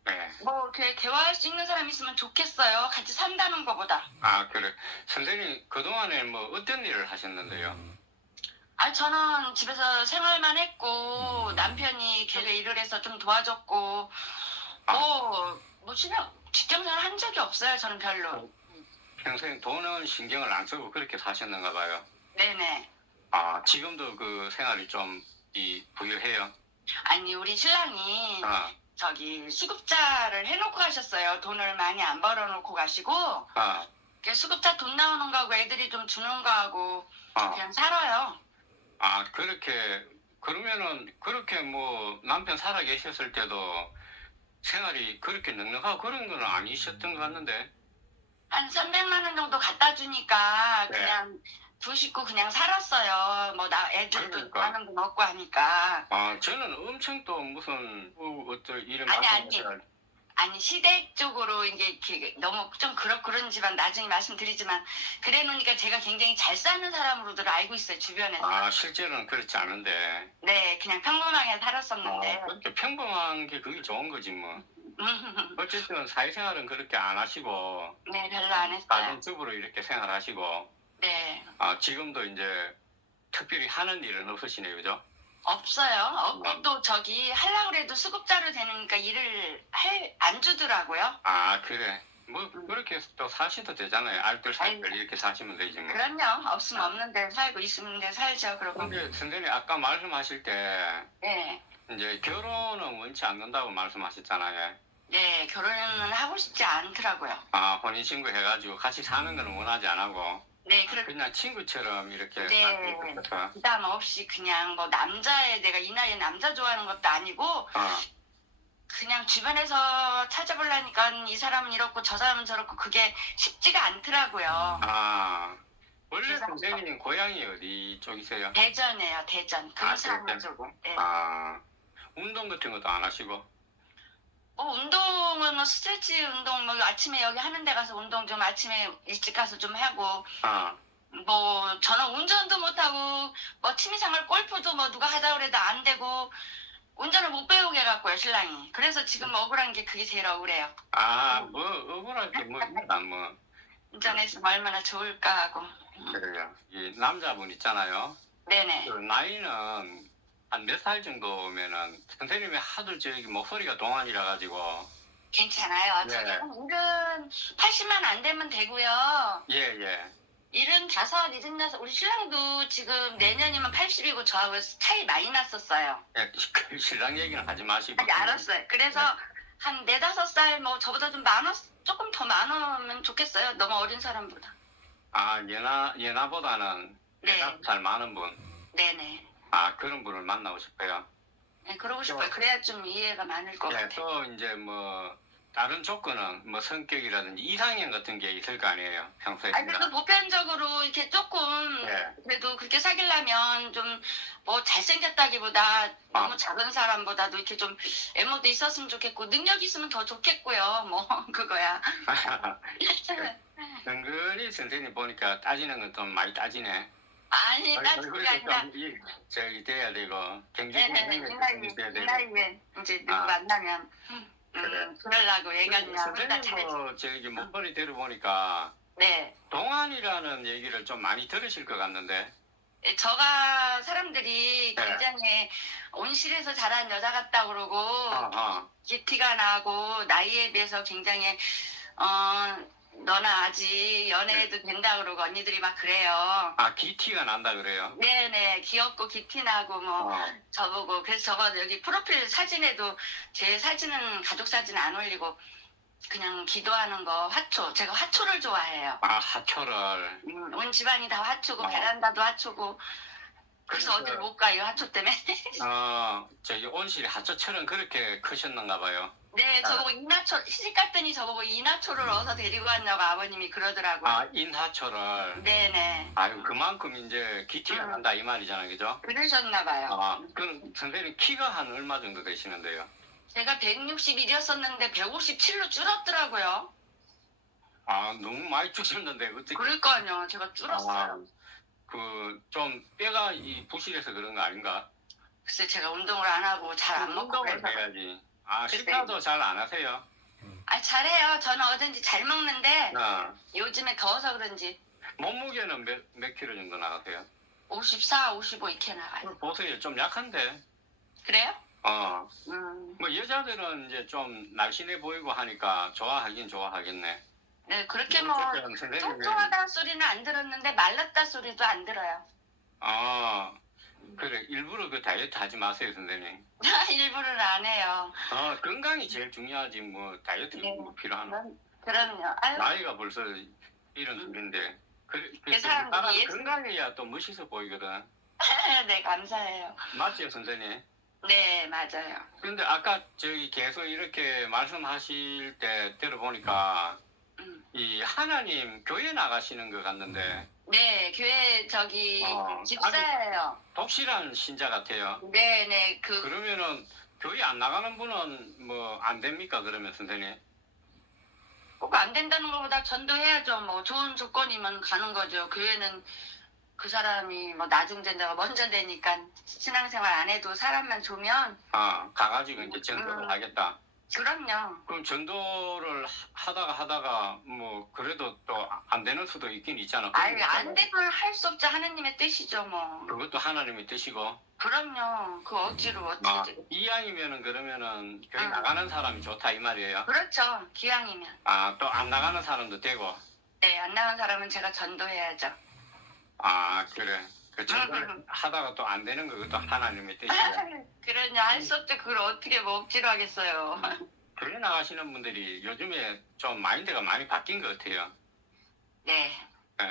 네. 뭐 이렇게 대화할 수 있는 사람이 있으면 좋겠어요. 같이 산다는 것보다. 아, 그래. 선생님, 그동안에 뭐 어떤 일을 하셨는데요? 저는 집에서 생활만 했고 남편이 개그 일을 해서 좀 도와줬고 뭐 직장생활 한 적이 없어요. 저는 별로. 평소에 돈은 신경을 안 쓰고 그렇게 사셨는가 봐요. 네네. 아, 지금도 그 생활이 좀 부유해요? 아니 우리 신랑이 아, 수급자를 해놓고 가셨어요. 돈을 많이 안 벌어놓고 가시고 아, 수급자 돈 나오는 거하고 애들이 좀 주는 거하고 아. 그냥 살아요. 아, 그러면은, 그렇게 뭐, 남편 살아 계셨을 때도 생활이 그렇게 넉넉하고 그런 건 아니셨던 것 같는데. 한 300만 원 정도 갖다 주니까 네. 그냥 두 식구 그냥 살았어요. 뭐 애들도 그러니까. 많은 거 먹고 하니까. 아, 저는 엄청 또 무슨, 어떤 이런 아니, 말씀을 아니 시댁쪽으로 이제 이렇게 너무 좀 그런 집안 나중에 말씀드리지만 그래 놓으니까 제가 굉장히 잘 사는 사람으로들 알고 있어요 주변에서. 아, 실제로는 그렇지 않은데. 네, 그냥 평범하게 살았었는데. 그렇게 평범한 게 그게 좋은 거지 뭐. 어쨌든 사회생활은 그렇게 안 하시고 네, 별로 안 했어요. 가정주부로 이렇게 생활하시고 네, 지금도 이제 특별히 하는 일은 없으시네요, 그죠? 없어요. 없고 또 하려고 해도 수급자로 되니까 일을 안 주더라고요. 아, 그래. 뭐 그렇게 또 사셔도 되잖아요. 알뜰살뜰 이렇게 사시면 되지 뭐. 그럼요. 없으면 없는 데 살고 있으면 데 살죠. 그러고. 근데 선생님 아까 말씀하실 때 네, 이제 결혼은 원치 않는다고 말씀하셨잖아요. 네, 결혼은 하고 싶지 않더라고요. 아, 혼인신고 해가지고 같이 사는 건 원하지 안 하고. 네, 그렇게 그냥 친구처럼 이렇게 네. 살고 있었다. 부담 없이 그냥 뭐 남자애 내가 이 나이에 남자 좋아하는 것도 아니고 어. 그냥 주변에서 찾아보려니까 이 사람은 이렇고 저 사람은 저렇고 그게 쉽지가 않더라고요. 아, 원래 그래서- 선생님 고향이 어디 쪽이세요? 대전이에요, 대전. 금산 대전. 쪽. 네. 아, 운동 같은 것도 안 하시고? 뭐 운동은 뭐 스트레치 운동 뭐 아침에 여기 하는 데 가서 운동 좀 아침에 일찍 가서 좀 하고 아, 뭐 저는 운전도 못하고 뭐 취미생활 골프도 뭐 누가 하다 그래도 안 되고 운전을 못 배우게 해갖고요 신랑이. 그래서 지금 억울한 게 그게 제일 억울해요. 아, 뭐 억울할 게 뭐 있나 뭐. 운전했으면 얼마나 좋을까 하고. 그래요. 이 남자분 있잖아요. 네네. 그 나이는 한 몇 살 정도면은 선생님이 하도 저기 목소리가 동안이라 가지고 괜찮아요. 네. 저기 한 80만 안 되면 되고요. 예. 75, 76 우리 신랑도 지금 내년이면 80이고 저하고 차이 많이 났었어요. 예, 그 신랑 얘기는 하지 마시고. 아니 알았어요. 그래서 한 4, 5살 뭐 저보다 좀 조금 더 많으면 좋겠어요. 너무 어린 사람보다. 아, 예나보다는 네. 잘 많은 분. 네네. 아, 그런 분을 만나고 싶어요. 네, 그러고 싶어요. 그래야 좀 이해가 많을 것 예, 같아요. 또 이제 뭐 다른 조건은 뭐 성격이라든지 이상형 같은 게 있을 거 아니에요. 평소에. 아니 그래도 보편적으로 이렇게 조금 예. 그래도 그렇게 사귀려면 좀 뭐 잘생겼다기보다 너무 작은 사람보다도 이렇게 좀 외모도 있었으면 좋겠고 능력 있으면 더 좋겠고요. 뭐 그거야. 은근히 선생님 보니까 따지는 건 좀 많이 따지네. 아니 따지는 게 아니라 저기 돼야 되고 네네네 경쟁이 있어야 이 되고. 나이에 이제 누구 아. 만나면 그래. 그러려고 얘기하냐 우리 다 선생님 잘했어. 뭐 저기 목소리 들어보니까 네. 동안이라는 얘기를 좀 많이 들으실 것 같는데. 저가 사람들이 네. 굉장히 온실에서 자란 여자 같다 그러고 기티가 나고 나이에 비해서 굉장히 너나 아직 연애해도 된다 그러고 언니들이 막 그래요. 아, 기티가 난다 그래요. 네네 귀엽고 기티 나고 뭐 저보고 그래서 저거 여기 프로필 사진에도 제 사진은 가족 사진 안 올리고 그냥 기도하는 거 화초 제가 화초를 좋아해요. 아, 하초를. 온 집안이 다 화초고 어. 베란다도 화초고 그래서 그러니까- 어딜 못 가요 화초 때문에. 저기 온실이 하초처럼 그렇게 크셨는가 봐요. 네 저보고 이나초 시집 갔더니 저보고 이나초를 어디서 데리고 왔냐고 아버님이 그러더라고요. 아, 인하초를. 네네 아유, 그만큼 이제 기티가 음. 난다 이 말이잖아요, 그죠? 그러셨나 봐요. 아, 그럼 선생님 키가 한 얼마 정도 되시는데요? 제가 161이었었는데 157로 줄었더라고요. 아, 너무 많이 주셨는데 어떻게? 그러니까요 제가 줄었어요. 좀 뼈가 부실해서 그런 거 아닌가? 글쎄 제가 운동을 안 하고 잘 안 먹고 운동을 그래서 해야지. 아, 글쎄. 식사도 잘 안 하세요? 아 잘해요. 저는 어든지 잘 먹는데 어. 요즘에 더워서 그런지 몸무게는 몇 킬로 정도 나가세요? 54, 55 이렇게 나가요. 보세요, 좀 약한데. 그래요? 뭐 여자들은 이제 좀 날씬해 보이고 하니까 좋아하긴 좋아하겠네. 네 그렇게 뭐 어쨌든 선생님이- 통통하다는 소리는 안 들었는데 말랐다 소리도 안 들어요. 그래, 일부러 그 다이어트 하지 마세요, 선생님. 일부러는 안 해요. 건강이 제일 중요하지, 뭐, 다이어트 네. 뭐 필요하나. 그럼요. 아유, 나이가 벌써 이런 둘인데. 그 사람들이 사람 예술- 건강해야 또 멋있어 보이거든. 네 감사해요. 맞죠, 선생님? 네 맞아요. 근데 아까 저기 계속 이렇게 말씀하실 때 들어보니까 이 하나님 교회 나가시는 것 같는데 네 교회 저기 어, 집사예요. 독실한 신자 같아요. 네네 그러면은 교회 안 나가는 분은 뭐 안 됩니까? 그러면 선생님? 꼭 안 된다는 것보다 전도해야죠. 뭐 좋은 조건이면 가는 거죠. 교회는 그 사람이 뭐 나중 된다가 먼저 되니까 신앙생활 안 해도 사람만 좋으면 가가지고 이제 전도를 하겠다. 그럼요. 그럼 전도를 하다가 뭐 그래도 또 안 되는 수도 있긴 있잖아. 아니 안 되면 할 수 없죠. 하느님의 뜻이죠 뭐. 그것도 하나님의 뜻이고. 그럼요. 그 억지로 어떻게 이왕이면은 그러면은 교회 나가는 사람이 좋다 이 말이에요. 그렇죠. 기왕이면. 또 안 나가는 사람도 되고. 네, 안 나간 사람은 제가 전도해야죠. 그래. 그 전도를 하다가 또 안 되는 거 그것도 하나님의 뜻이야. 그러냐 할 수 없죠. 그걸 어떻게 뭐 억지로 하겠어요. 교회 나가시는 분들이 요즘에 좀 마인드가 많이 바뀐 것 같아요. 네. 예.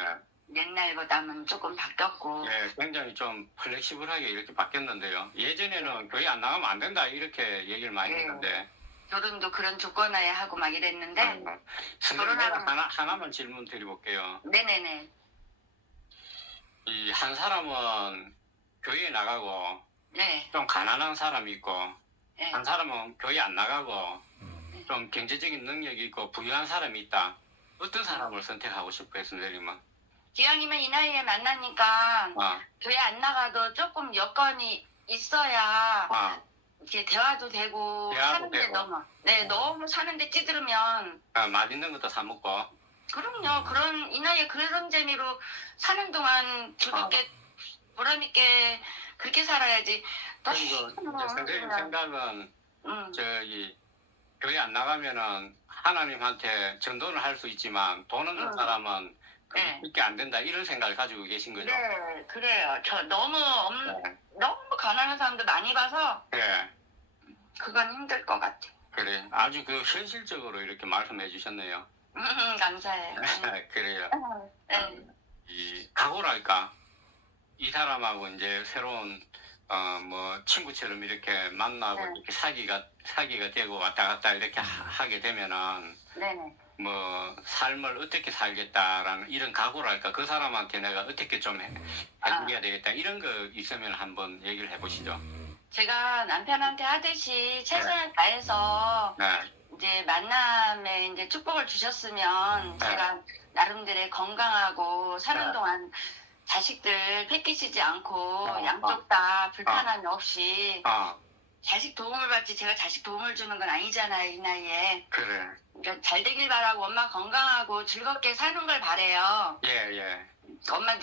옛날보다는 조금 바뀌었고. 예, 굉장히 좀 플렉시블하게 이렇게 바뀌었는데요. 예전에는 교회 안 나가면 안 된다 이렇게 얘기를 많이 예. 했는데. 결혼도 그런 조건하에 하고 막 이랬는데. 선생님, 결혼하면- 하나만 질문 드려볼게요. 네네네. 이 한 사람은 교회에 나가고 네. 좀 가난한 사람이 있고 네. 한 사람은 교회 안 나가고 좀 경제적인 능력이 있고 부유한 사람이 있다. 어떤 사람을 선택하고 싶어요, 선생님은? 기왕이면 이 나이에 만나니까 아, 교회 안 나가도 조금 여건이 있어야 아, 이렇게 대화도 되고 대화도 사는데 되고. 너무 사는데 찌들으면 맛있는 것도 사 먹고. 그럼요. 그런 이 나이에 그런 재미로 사는 동안 즐겁게 보람있게 그렇게 살아야지. 그리고 이제 선생님 생각은 응. 저기 교회 안 나가면은 하나님한테 전도는 할 수 있지만 돈 없는 응. 사람은 네. 그게 안 된다 이런 생각을 가지고 계신 거죠? 네, 그래요. 저 너무 네. 너무 가난한 사람들 많이 봐서 네. 그건 힘들 것 같아. 그래. 아주 그 현실적으로 이렇게 말씀해 주셨네요. 감사해요. 그래요. 네. 이 각오랄까 이 사람하고 이제 새로운 뭐 친구처럼 이렇게 만나고 네. 이렇게 사귀가 되고 왔다 갔다 이렇게 하게 되면은 네네. 뭐 삶을 어떻게 살겠다라는 이런 각오랄까 그 사람한테 내가 어떻게 좀 해줘야 되겠다 이런 거 있으면 한번 얘기를 해보시죠. 제가 남편한테 하듯이 최선을 다해서 네. 이제 만남에 이제 축복을 주셨으면 네. 제가 나름대로 건강하고 사는 네. 동안 자식들 뺏기시지 않고 어, 양쪽 다 불편함이 없이 아 자식 도움을 받지 제가 자식 도움을 주는 건 아니잖아요 이 나이에. 그래. 그러니까 잘 되길 바라고 엄마 건강하고 즐겁게 사는 걸 바래요. 예. 엄마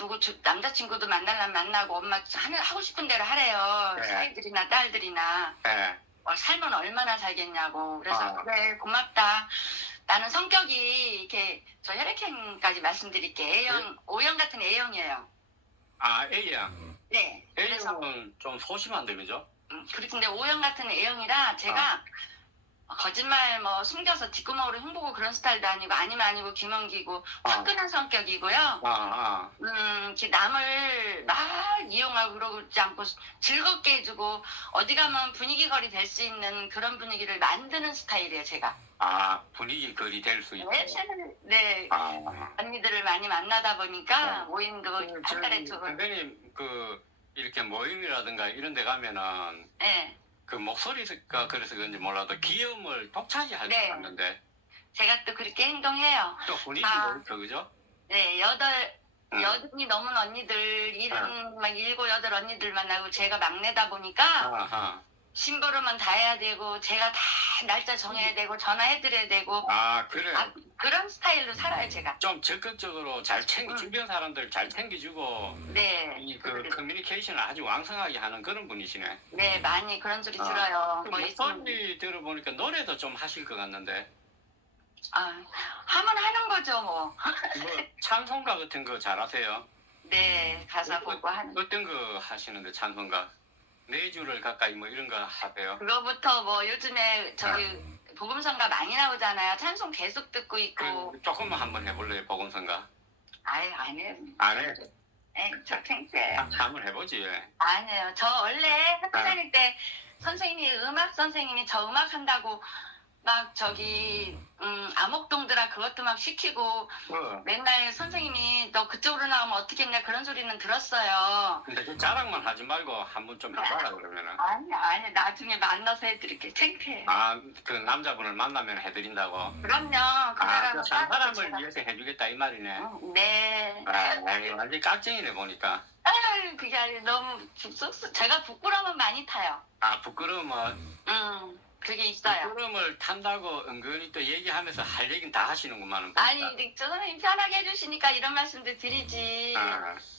남자친구도 만나려면 만나고 엄마 하고 싶은 대로 하래요. 네. 사이들이나 딸들이나. 예. 살면 얼마나 살겠냐고. 그래서 아. 그래 고맙다. 나는 성격이 이렇게 저 혈액형까지 말씀드릴게. A형, O형 같은 A형이에요. 아 A형. 네. 그래서 A형은 좀 소심한데 그죠? 근데 O형 같은 A형이라 제가 거짓말 뭐 숨겨서 뒷구멍으로 흉보고 그런 스타일도 아니고 귀멍기고 화끈한 성격이고요. 이렇게 남을 막 이용하고 그러지 않고 즐겁게 해주고 어디 가면 분위기 거리 될 수 있는 그런 분위기를 만드는 스타일이에요, 제가. 분위기 거리 될 수 있고. 네. 아. 언니들을 많이 만나다 보니까 모임도 한 달에 두 번. 선생님 이렇게 모임이라든가 이런 데 가면은 네. 그 목소리가 그래서 그런지 몰라도 귀여움을 독차지할 네. 것 같는데 제가 또 그렇게 행동해요. 또 분위기도 그렇고 그죠? 네, 여든이 넘은 언니들, 막 7, 8 언니들 만나고 제가 막내다 보니까 아하. 심부름은 다 해야 되고 제가 다 날짜 정해야 되고 전화해드려야 되고 그래. 그런 스타일로 살아요, 제가. 좀 적극적으로 잘 주변 사람들 잘 챙겨주고 네. 그 커뮤니케이션을 아주 왕성하게 하는 그런 분이시네. 네, 많이 그런 소리 들어요. 그 뭐 있으면 목소리 들어보니까 노래도 좀 하실 것 같는데 하면 하는 거죠, 뭐. 뭐 찬송가 같은 거 잘하세요? 네, 가사 보고 하는. 어떤 거 하시는데 찬송가? 4주를 가까이 뭐 이런 거 하세요? 그거부터 뭐 요즘에 저기 복음성가 많이 나오잖아요. 찬송 계속 듣고 있고. 조금만 한번 해볼래요, 복음성가? 아예 안 해요. 안 해? 네, 저 창피해요. 한번 해보지. 아니에요. 저 원래 학교 다닐 때 음악 선생님이 저 음악 한다고 막 저기 암흑동들아 그것도 막 시키고 맨날 선생님이 너 그쪽으로 나오면 어떻게 했냐 그런 소리는 들었어요. 근데 그 자랑만 하지 말고 한번 좀 해봐라 그러면은. 아니 나중에 만나서 해드릴게. 창피해. 그 남자분을 만나면 해드린다고. 그럼요. 그 한 사람은 사람을 제가. 위해서 해주겠다 이 말이네. 네. 완전 깍쟁이네 보니까. 그게 아니라 너무 제가 부끄러움은 많이 타요. 부끄러움은 그게 있어요. 부끄러움을 탄다고 은근히 또 얘기하면서 할 얘기는 다 하시는구만은. 아니, 근데 저 선생님 편하게 해주시니까 이런 말씀도 드리지.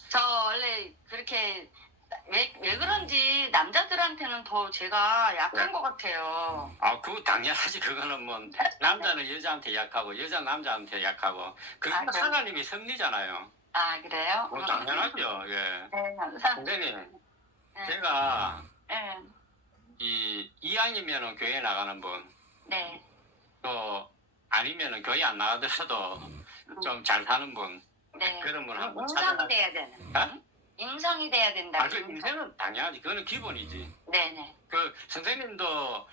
저 원래 그렇게 왜 그런지 남자들한테는 더 제가 약한 것 같아요. 그거 당연하지. 그거는 뭐 남자는 여자한테 약하고 여자 남자한테 약하고 그게 그래요? 하나님이 섭리잖아요. 그래요? 뭐 당연하죠. 예. 네, 감사합니다. 선생님, 네. 제가 네. 이왕이면은 교회 나가는 분, 네. 또 아니면은 교회 안 나가더라도 좀 잘 사는 분, 네. 그런 분 한번 인성이 찾아가. 돼야 되는. 어? 인성이 돼야 된다. 아, 그 인생은 당연하지. 그거는 기본이지. 네네. 그 선생님도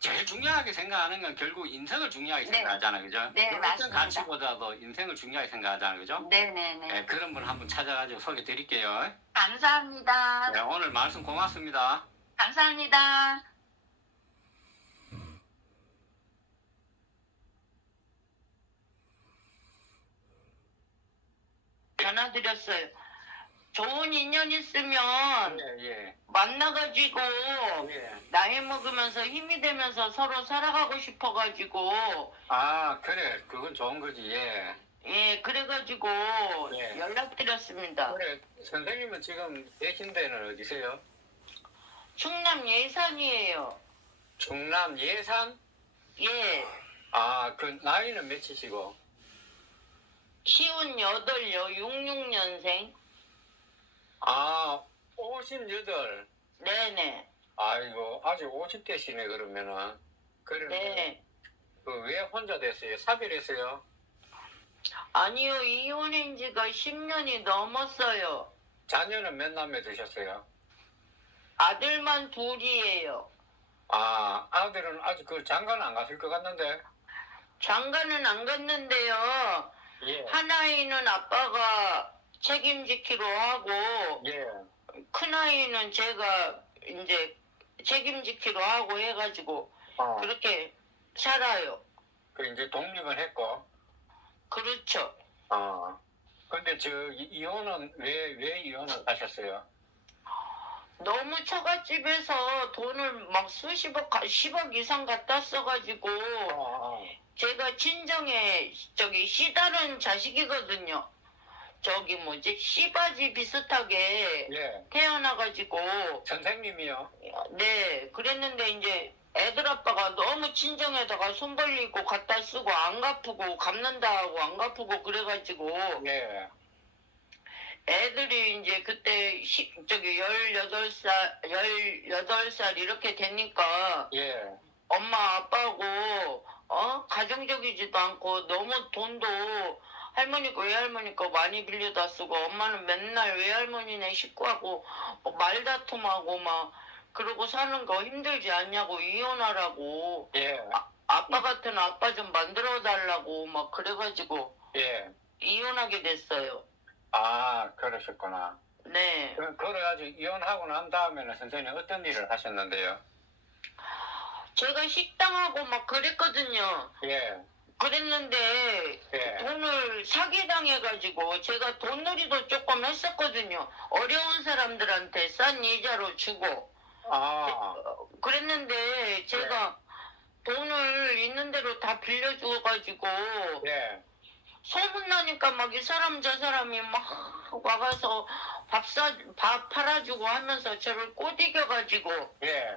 제일 중요하게 생각하는 건 결국 인생을 중요하게 네. 생각하잖아, 그죠? 네, 어떤 맞습니다. 가치보다도 인생을 중요하게 생각하잖아, 그죠? 네네네. 네, 그런 분 한번 찾아가지고 소개 드릴게요. 감사합니다. 네, 오늘 말씀 고맙습니다. 감사합니다. 전화 드렸어요. 좋은 인연 있으면 예, 만나가지고 예. 나이 먹으면서 힘이 되면서 서로 살아가고 싶어가지고 아, 그래. 그건 좋은 거지, 예. 예 그래가지고 네. 연락드렸습니다. 그래, 선생님은 지금 계신 데는 어디세요? 충남 예산이에요. 충남 예산? 예 아, 그 나이는 몇이시고? 58요 66년생. 아, 58. 네네. 아이고, 아직 50대시네, 그러면은. 그러면, 네. 왜 혼자 됐어요? 사별했어요? 아니요 이혼한 지가 10년이 넘었어요. 자녀는 몇 남매 드셨어요? 아들만 둘이에요. 아, 아들은 아직 그 장가는 안 갔을 것 같는데. 장가는 안 갔는데요. 예. 하나이는 아빠가 책임지기로 하고 예. 큰아이는 제가 이제 책임지기로 하고 해가지고 어. 그렇게 살아요. 그 이제 독립을 했고. 그렇죠. 근데 이혼은 왜 이혼을 하셨어요? 너무 처갓집에서 돈을 막 수십억, 10억 이상 갖다 써가지고 제가 친정에 씨다른 자식이거든요. 저기 뭐지 씨바지 비슷하게 예. 태어나가지고 선생님이요? 네 그랬는데 이제 애들 아빠가 너무 친정에다가 손 벌리고 갖다 쓰고 안 갚고 갚는다 하고 안 갚고 그래가지고 예. 애들이 이제 그때 18살 이렇게 되니까 예. 엄마 아빠하고 가정적이지도 않고 너무 돈도 할머니 거 외할머니 거 많이 빌려다 쓰고 엄마는 맨날 외할머니네 식구하고 말다툼하고 막 그러고 사는 거 힘들지 않냐고 이혼하라고 예. 아빠 같은 아빠 좀 만들어 달라고 막 그래가지고 예. 이혼하게 됐어요. 아, 그러셨구나. 네. 그래가지고 이혼하고 난 다음에는 선생님 어떤 일을 하셨는데요? 제가 식당하고 막 그랬거든요. 예. 그랬는데 예. 돈을 사기당해가지고 제가 돈놀이도 조금 했었거든요. 어려운 사람들한테 싼 이자로 주고 아, 그랬는데 제가 돈을 있는 대로 다 빌려줘가지고 예. 소문나니까 막 이 사람 저 사람이 막 와가서 밥 팔아주고 하면서 저를 꼬드겨가지고 예.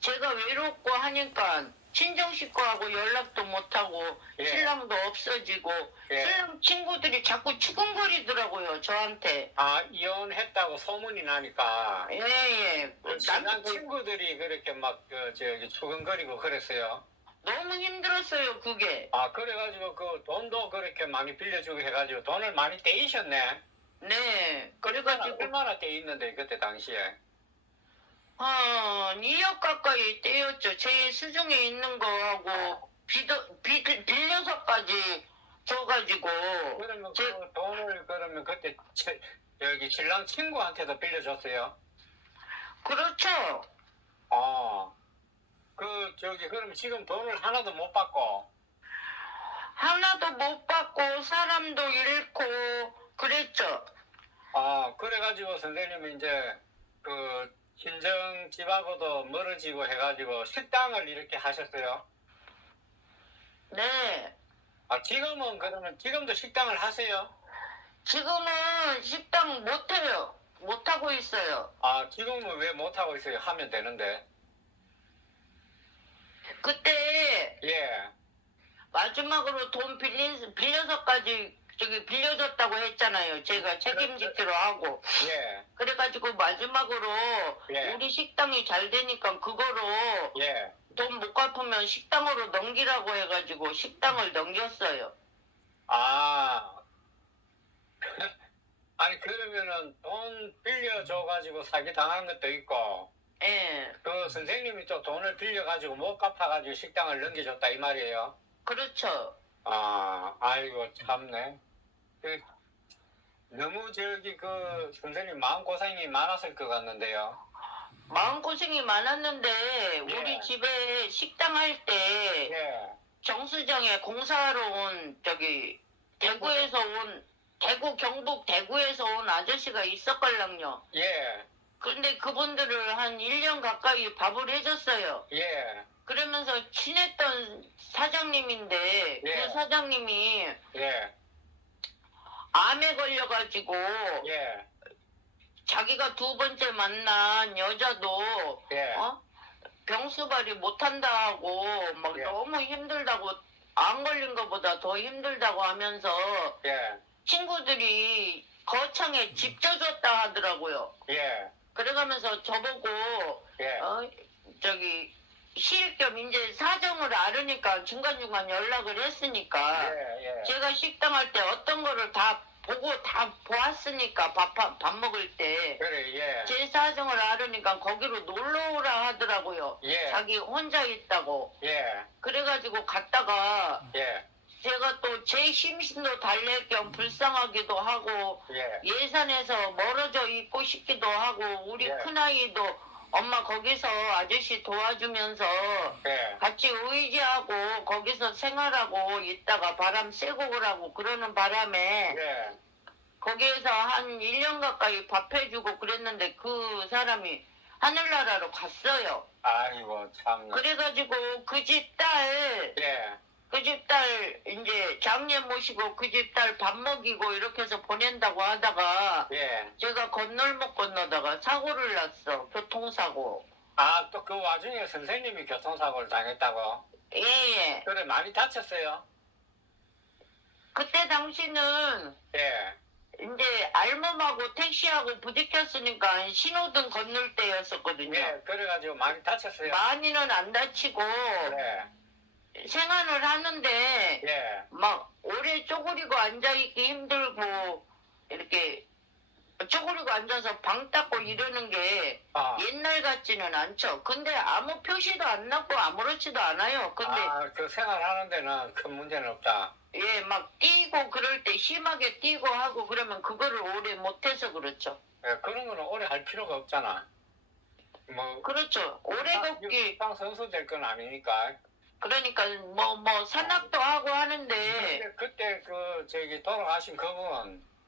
제가 외롭고 하니까 친정 식구하고 연락도 못하고 예. 신랑도 없어지고 예. 신랑 친구들이 자꾸 추궁거리더라고요 저한테. 아, 이혼했다고 소문이 나니까. 예예. 친한 친구들이 그렇게 막, 수근거리고 그랬어요. 너무 힘들었어요 그게. 아, 그래가지고 그 돈도 그렇게 많이 빌려주고 해가지고 돈을 많이 떼이셨네. 네. 그래가지고 얼마나 떼있는데, 그때 당시에. 한 2억 가까이 떼었죠. 제 수중에 있는 거하고 빌려서까지 줘가지고. 그러면 그 돈을 그러면 그때 여기 신랑 친구한테도 빌려줬어요? 그렇죠. 그럼 지금 돈을 하나도 못 받고. 하나도 못 받고 사람도 잃고 그랬죠. 그래가지고 선생님이 이제 그 친정 집하고도 멀어지고 해가지고 식당을 이렇게 하셨어요? 네. 지금은 그러면 지금도 식당을 하세요? 지금은 식당 못해요. 못하고 있어요. 지금은 왜 못하고 있어요? 하면 되는데. 그때 예. 마지막으로 돈 빌려서까지 빌려줬다고 했잖아요. 제가 책임지기로 하고. 예. 그래가지고 마지막으로 예. 우리 식당이 잘 되니까 그거로 예. 돈 못 갚으면 식당으로 넘기라고 해가지고 식당을 넘겼어요. 아니 그러면은 돈 빌려줘가지고 사기 당한 것도 있고 예, 그 선생님이 또 돈을 빌려가지고 못 갚아가지고 식당을 넘겨줬다 이 말이에요. 그렇죠. 아, 아이고 참네. 그 너무 저기 그 선생님 마음고생이 많았을 것 같는데요. 마음고생이 많았는데 예. 우리 집에 식당 할 때 예, 정수장에 공사하러 온 저기 대구 경북 대구에서 온 아저씨가 있었걸랑요. 예, 근데 그분들을 한 1년 가까이 밥을 해줬어요. 예, 그러면서 친했던 사장님인데 예. 그 사장님이 예, 암에 걸려가지고 예, 자기가 두 번째 만난 여자도 예, 병수발이 못한다고 막 예. 너무 힘들다고 안 걸린 것보다 더 힘들다고 하면서 예, 친구들이 거창에 집 져줬다 하더라고요. 예, 그래가면서 저보고 예, 저기 쉴 겸 이제 사정을 알으니까 중간중간 연락을 했으니까 예, 예. 제가 식당 할 때 어떤 거를 다 보고 다 보았으니까 밥 먹을 때 그래, 예, 제 사정을 알으니까 거기로 놀러 오라 하더라고요. 예, 자기 혼자 있다고. 예, 그래가지고 갔다가 예, 제가 또 제 심신도 달랠 겸 불쌍하기도 하고 예, 예산에서 멀어져 있고 싶기도 하고 우리 예. 큰아이도 엄마 거기서 아저씨 도와주면서 예, 같이 의지하고 거기서 생활하고 있다가 바람 쐬고 오라고 그러는 바람에 예, 거기에서 한 1년 가까이 밥 해주고 그랬는데 그 사람이 하늘나라로 갔어요. 아이고 참. 그래가지고 그 집 딸 예, 이제 장례 모시고 그 집 딸 밥 먹이고 이렇게 해서 보낸다고 하다가 예. 제가 건널목 건너다가 사고를 났어. 교통사고. 아, 또 그 와중에 선생님이 교통사고를 당했다고? 예. 그래, 많이 다쳤어요? 그때 당시는 예, 이제 알몸하고 택시하고 부딪혔으니까 신호등 건널 때였었거든요. 예, 그래가지고 많이 다쳤어요? 많이는 안 다치고 예, 생활을 하는데 예, 막 오래 쪼그리고 앉아있기 힘들고 이렇게 쪼그리고 앉아서 방 닦고 이러는 게 아, 옛날 같지는 않죠. 근데 아무 표시도 안 났고 아무렇지도 않아요. 근데 아, 그 생활하는 데는 큰 문제는 없다. 예, 막 뛰고 그럴 때 심하게 뛰고 하고 그러면 그거를 오래 못해서 그렇죠. 예, 그런 거는 오래 할 필요가 없잖아. 뭐, 그렇죠. 오래 걷기 육상 선수 될 건 아니니까. 그러니까 뭐 산악도 하고 하는데 근데 그때 그, 저기, 돌아가신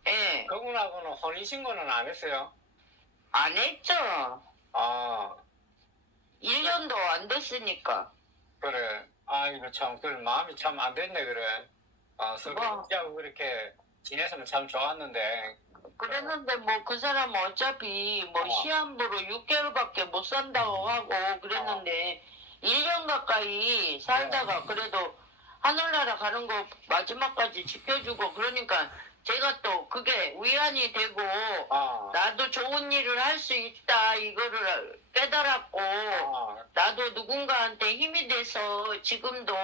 예, 그분하고는 혼인신고는 안 했어요? 안 했죠. 아, 1년도 안 됐으니까. 그래. 아, 이거 참, 그 마음이 참 안 됐네, 그래. 서로 뭐. 진짜고 그렇게 지냈으면 참 좋았는데. 그랬는데 뭐 그 사람은 어차피 뭐 어. 시한부로 6개월밖에 못 산다고 하고 그랬는데 1년 가까이 살다가 그래도 하늘나라 가는 거 마지막까지 지켜주고 그러니까 제가 또 그게 위안이 되고 아, 나도 좋은 일을 할 수 있다 이거를 깨달았고 아, 나도 누군가한테 힘이 돼서 지금도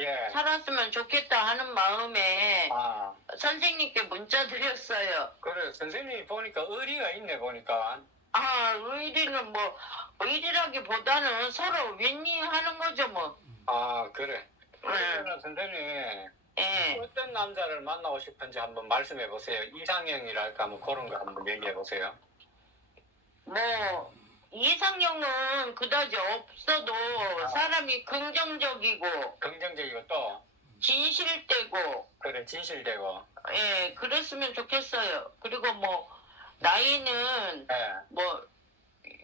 예. 살았으면 좋겠다 하는 마음에 아, 선생님께 문자 드렸어요. 그래. 선생님이 보니까 의리가 있네, 보니까. 아, 의리는 뭐, 의리라기보다는 서로 윈윈하는 거죠, 뭐. 아, 그래. 그러면 선생님, 예. 어떤 남자를 만나고 싶은지 한번 말씀해 보세요. 이상형이랄까, 뭐 그런 거 한번 얘기해 보세요. 뭐, 이상형은 그다지 없어도 사람이 긍정적이고, 긍정적이고 또, 진실되고, 그래, 진실되고. 예, 그랬으면 좋겠어요. 그리고 뭐, 나이는 예. 뭐,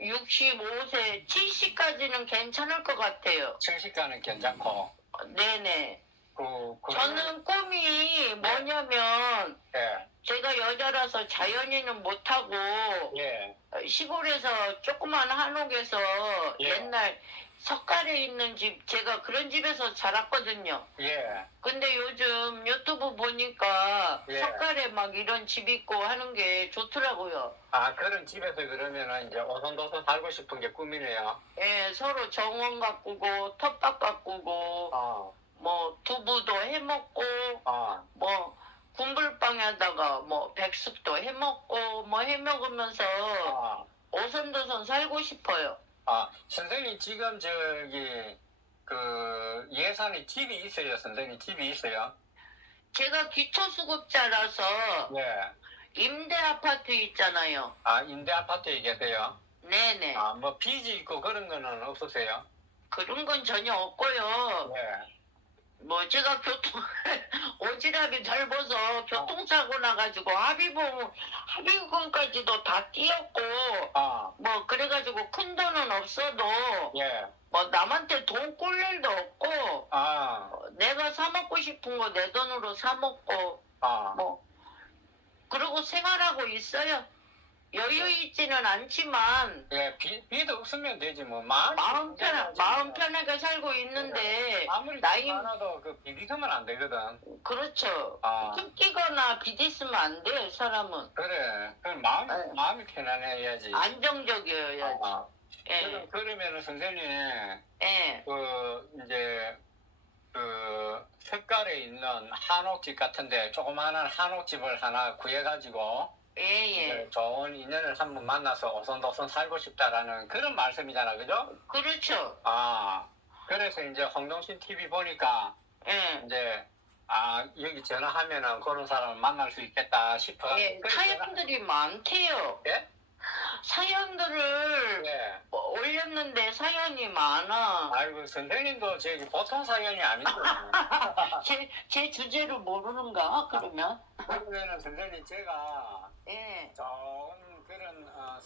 65세, 70까지는 괜찮을 것 같아요. 70가는 괜찮고. 네네. 그, 저는 꿈이 뭐냐면, 예, 제가 여자라서 자연인은 못하고 예, 시골에서 조그만 한옥에서 예. 옛날 석가래 있는 집 제가 그런 집에서 자랐거든요. 예, 근데 요즘 유튜브 보니까 예. 석가래 막 이런 집 있고 하는 게 좋더라고요. 아, 그런 집에서 그러면은 이제 오손도손 살고 싶은 게 꿈이네요. 예, 서로 정원 가꾸고 텃밭 가꾸고 어, 뭐 두부도 해먹고 어, 뭐 군불방에다가 뭐 백숙도 해먹고 뭐 해먹으면서 아, 오손도손 살고 싶어요. 선생님 지금 저기 그 예산에 집이 있어요, 선생님 집이 있어요? 제가 기초수급자라서 네. 임대 아파트 있잖아요. 임대 아파트에 계세요? 네네. 뭐 빚이 있고 그런 거는 없으세요? 그런 건 전혀 없고요. 네. 뭐 제가 오지랖이 넓어서 교통사고 나가지고 합의금까지도 다 띄었고 뭐 그래가지고 큰 돈은 없어도 예. 뭐 남한테 돈 꿀 일도 없고 내가 사 먹고 싶은 거 내 돈으로 사 먹고 뭐 그러고 생활하고 있어요. 여유 있지는 않지만 예, 빚 없으면 되지 뭐. 마음 편하게 살고 있는데 아무리 나이 많아도 그 빚 있으면 안 되거든. 그렇죠. 숨기거나 빚 있으면 안 돼, 사람은. 그래. 그럼 네. 마음이 편안해야지. 안정적이어야지. 예. 그러면은 선생님, 예. 이제, 색깔에 있는 한옥집 같은데, 조그마한 한옥집을 하나 구해가지고, 예. 좋은 인연을 한번 만나서 오손도손 살고 싶다라는 그런 말씀이잖아, 그죠? 그렇죠. 그래서 이제 홍동신 TV 보니까, 예. 이제, 여기 전화하면은 그런 사람을 만날 수 있겠다 싶어. 예. 사연들이 많대요. 예? 사연들을 예. 올렸는데 사연이 많아. 아이고, 선생님도 저기 보통 사연이 아니죠. 제 주제를 모르는가, 그러면? 그러면은 선생님 제가 예. 좋은 그런